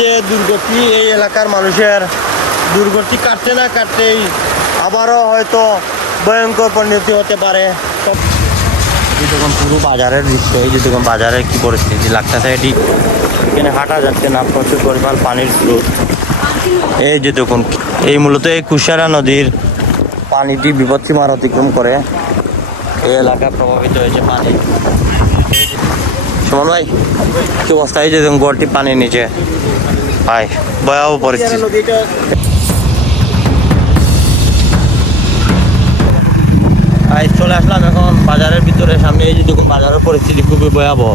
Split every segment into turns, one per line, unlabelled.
দুর্গতি এই এলাকার মানুষের দুর্গতি কাটতে না কাটতেই আবারও হয়তো ভয়ঙ্কর পরিণতি হতে পারে। সব- পুরো বাজারের দৃশ্য, এই যে দেখুন বাজারের কি পরিস্থিতি, লাগতেছে এটি। এখানে হাঁটা যাচ্ছে না, প্রচুর পরিমাণ পানির স্রোত। এই যে দেখুন, এই মূলত এই কুশারা নদীর পানিটি বিপদসীমার অতিক্রম করে। এই এলাকা প্রভাবিত হয়েছে পানি। সুমন ভাই, কি অবস্থা? এই যে গড়টি পানির নিচে। ভাই, ভয়াবহ পরিস্থিতি। ভাই, চলে আসলাম এখন বাজারের ভিতরে। সামনে এই যে দেখুন, বাজারের পরিস্থিতি খুবই ভয়াবহ।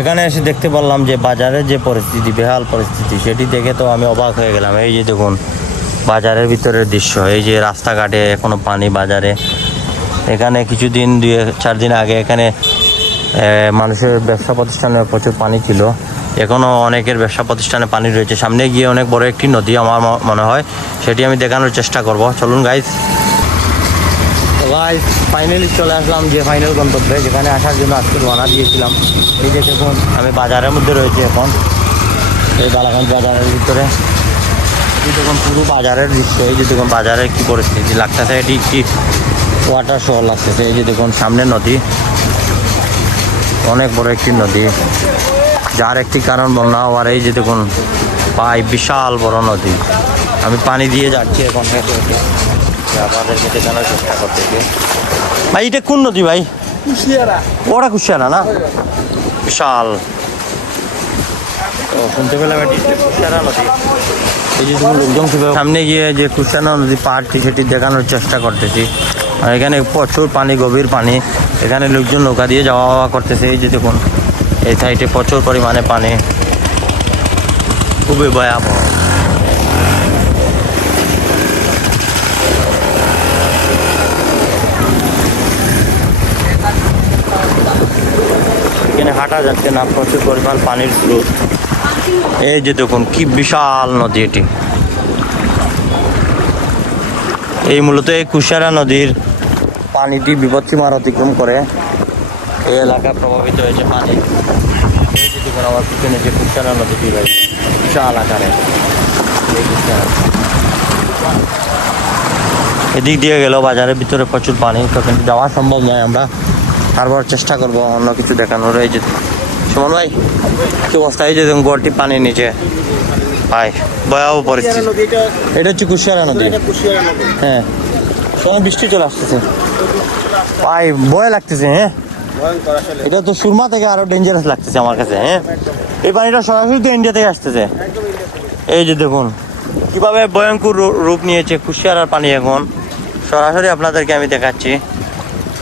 এখানে এসে দেখতে পারলাম যে বাজারের যে পরিস্থিতি, বেহাল পরিস্থিতি, সেটি দেখে তো আমি অবাক হয়ে গেলাম। এই যে দেখুন, বাজারের ভিতরের দৃশ্য। এই যে রাস্তাঘাটে এখনও পানি বাজারে। এখানে কিছুদিন দুই চার দিন আগে এখানে মানুষের ব্যবসা প্রতিষ্ঠানে প্রচুর পানি ছিল। এখনও অনেকের ব্যবসা প্রতিষ্ঠানে পানি রয়েছে। সামনে গিয়ে অনেক বড় একটি নদী আমার মনে হয়। সেটি আমি দেখানোর চেষ্টা করব। চলুন গাইজ গাইজ ফাইনালি চলে আসলাম যে ফাইনাল গন্তব্যে, যেখানে আসার জন্য আজকে রওনা দিয়েছিলাম। এই যে দেখুন, আমি বাজারের মধ্যে রয়েছে এখন। এই বালাগঞ্জ বাজারের ভিতরে। এই দেখুন, পুরো বাজারের দৃশ্য। এই যে দেখুন বাজারের কি পরিস্থিতি লাগতেছে, এটি একটি ওয়াটার শহর লাগতেছে। এই যে দেখুন, সামনে নদী। অনেক বড় একটি নদী। যার একটি কারণ বন্যা হওয়ার এই যে দেখুন পাই বিশাল বড় নদী। আমি পানি দিয়ে যাচ্ছি এখন। দেখানোর চেষ্টা করতেছি ভাই এটা কোন নদী ভাই? ওরা কুশিয়ারা না? বিশাল। শুনতে পেলাম কুশিয়ারা নদী। এই যে দেখুন লোকজন কীভাবে সামনে গিয়ে যে কুশিয়ারা নদী পাহাড়টি সেটি দেখানোর চেষ্টা করতেছি। আর এখানে প্রচুর পানি, গভীর পানি। এখানে লোকজন নৌকা দিয়ে যাওয়া আওয়া করতেছে, এই যে দেখুন, এই সাইডে প্রচুর পরিমাণে পানি। খুবই ভয়াবহ। এখানে হাঁটা যাচ্ছে না, প্রচুর পরিমাণ পানির স্রোত। এই যে দেখুন, কি বিশাল নদী এটি। এই মূলত এই কুশারা নদীর পানিটি বিপদসীমার অতিক্রম করে। এই এলাকা প্রভাবিত হয়েছে পানি। এই যে দেখুন আমার পিছনে যে কুশারা নদীটি রয়েছে বিশাল আকারে। এদিক দিয়ে গেল বাজারের ভিতরে প্রচুর পানি তো কিন্তু যাওয়া সম্ভব নয় আমরা। তারপর চেষ্টা করব অন্য কিছু দেখানোর। এই যে সুমন ভাই কি অবস্থা? এই যে দেখুন গড়টি পানির নিচে। ভাই ভয়াবহ পরিস্থিতি। এটা হচ্ছে কুশিয়ারা নদী। হ্যাঁ। সময় বৃষ্টি চলে আসতেছে। ভাই ভয় লাগতেছে হ্যাঁ? এটা তো সুরমা থেকে আরও ডেঞ্জারাস লাগতেছে আমার কাছে হ্যাঁ? এই পানিটা সরাসরি তো ইন্ডিয়া থেকে আসতেছে। এই যে দেখুন কীভাবে ভয়ঙ্কর রূ- রূপ নিয়েছে কুশিয়ারার পানি এখন। সরাসরি আপনাদেরকে আমি দেখাচ্ছি।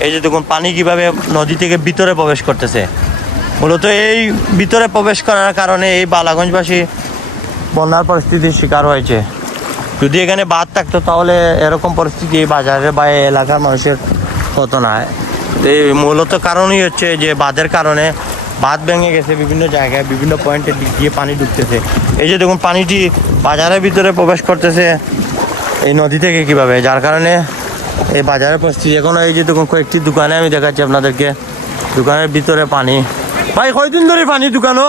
এই যে দেখুন পানি কীভাবে নদী থেকে ভিতরে প্রবেশ করতেছে। মূলত এই ভিতরে প্রবেশ করার কারণে এই বালাগঞ্জবাসী বন্যার পরিস্থিতির শিকার হয়েছে। যদি এখানে বাদ থাকতো, তাহলে এরকম পরিস্থিতি বাজারে বা এলাকার মানুষের হতো না। এই মূলত কারণই হচ্ছে যে, বাঁধের কারণে বাঁধ ভেঙে গেছে বিভিন্ন জায়গায়, বিভিন্ন পয়েন্টে গিয়ে পানি ঢুকতেছে। এই যে দেখুন, পানিটি বাজারের ভিতরে প্রবেশ করতেছে এই নদী থেকে কীভাবে? যার কারণে এই বাজারের পরিস্থিতি। এখন এই যে দেখুন, কয়েকটি দোকানে আমি দেখাচ্ছি আপনাদেরকে। দোকানের ভিতরে পানি। ভাই, কয়দিন ধরে পানি দোকানও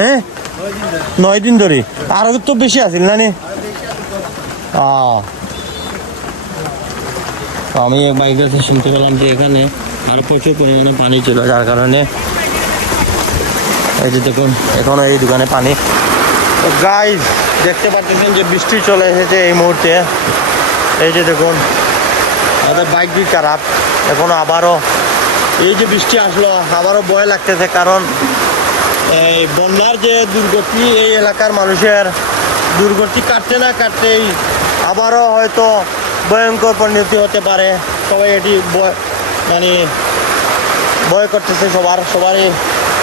হ্যাঁ? নয় দিন ধরে? আরও তো বেশি আছিল না নি। আমি বাইক কাছে শুনতে পেলাম যে এখানে আরও প্রচুর পরিমাণে পানি ছিল, যার কারণে এই যে দেখুন, এখনও এই দোকানে পানি। তো দেখতে পাচ্ছেন যে বৃষ্টি চলে এসেছে এই মুহূর্তে। এই যে দেখুন, আমাদের বাইক দিয়ে খারাপ। এখনও আবারও এই যে বৃষ্টি আসলো, আবারও ভয় লাগতেছে, কারণ এই বন্যার যে দুর্গতি, এই এলাকার মানুষের দুর্গতি কাটতে না কাটতেই আবারও হয়তো ভয়ঙ্কর পরিণতি হতে পারে। সবাই এটি মানে ভয় করতেছে সবার, সবারই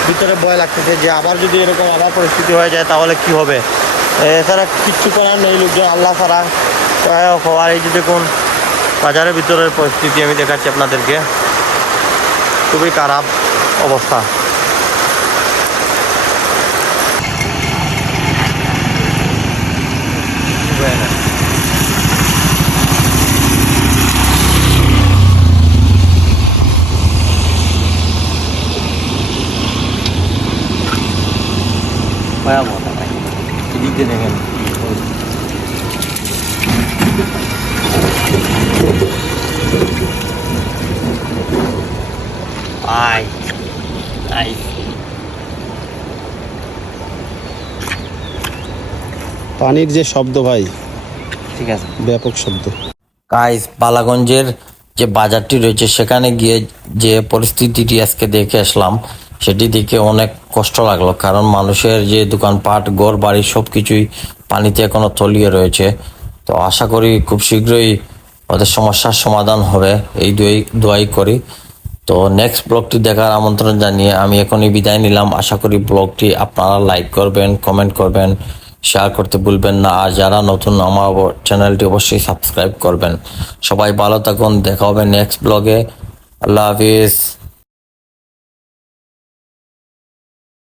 ভিতরে ভয় লাগতেছে যে আবার যদি এরকম আবার পরিস্থিতি হয়ে যায় তাহলে কি হবে? এছাড়া কিচ্ছু করার নেই লোকজন, আল্লাহ ছাড়া হওয়ার এই যে দেখুন, বাজারের ভিতরের পরিস্থিতি আমি দেখাচ্ছি আপনাদেরকে। খুবই খারাপ অবস্থা।
পানির যে শব্দ ভাই
ঠিক আছে।
ব্যাপক শব্দ।
গাইস বালাগঞ্জের যে বাজারটি রয়েছে সেখানে গিয়ে যে পরিস্থিতিটি আজকে দেখে আসলাম সেটি দেখে অনেক কষ্ট লাগল কারণ মানুষের যে দোকানপাট ঘর বাড়ি সব কিছুই পানিতে এখনও তলিয়ে রয়েছে। তো আশা করি খুব শীঘ্রই ওদের সমস্যার সমাধান হবে এই দুই দোয়াই করি। তো নেক্সট ব্লগটি দেখার আমন্ত্রণ জানিয়ে আমি এখনই বিদায় নিলাম। আশা করি ব্লগটি আপনারা লাইক করবেন কমেন্ট করবেন শেয়ার করতে ভুলবেন না। আর যারা নতুন, আমার চ্যানেলটি অবশ্যই সাবস্ক্রাইব করবেন। সবাই ভালো থাকুন। দেখা হবে নেক্সট ব্লগে আল্লাহ হাফিজ।